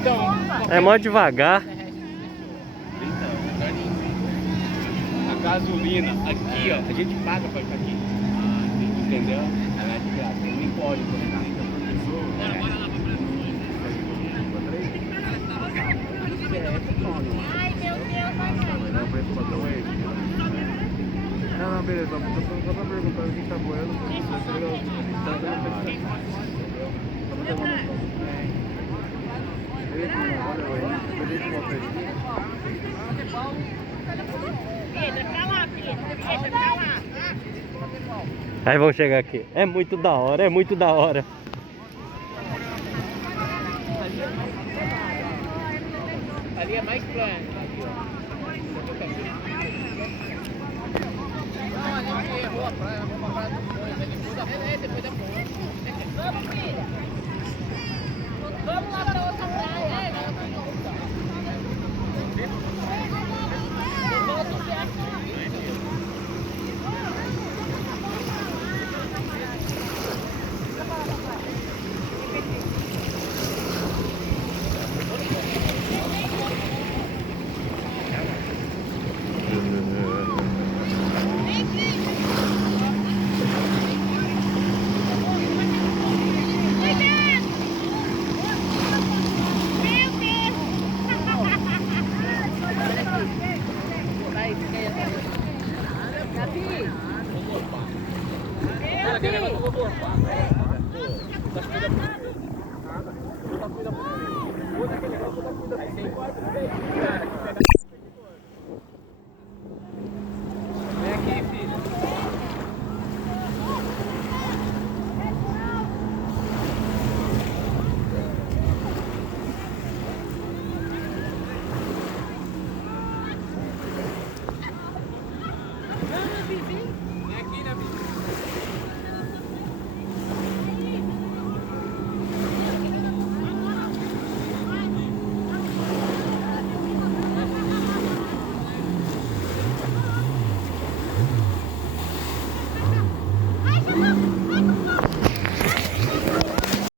Então, É mó devagar. a gasolina aqui, ó, a gente paga pra ficar aqui. Entendeu? Ela é de graça, nem pode colocar. Ai, meu Deus, vai Não, preço padrão é esse. Não, beleza, só pra perguntar o que tá boiando. Só pra ter uma noção. Beleza, beleza, Pedro, pra lá, Pedro. Pedro, pra lá. Aí vamos chegar aqui. É muito da hora, é muito da hora. Ali é mais plano. Aqui, ó. Não, a gente errou a praia, vamos pra praia depois. Depois da ponte. Depois da ponte. Vamos, filha. Vamos lá pra outra praia. Aí você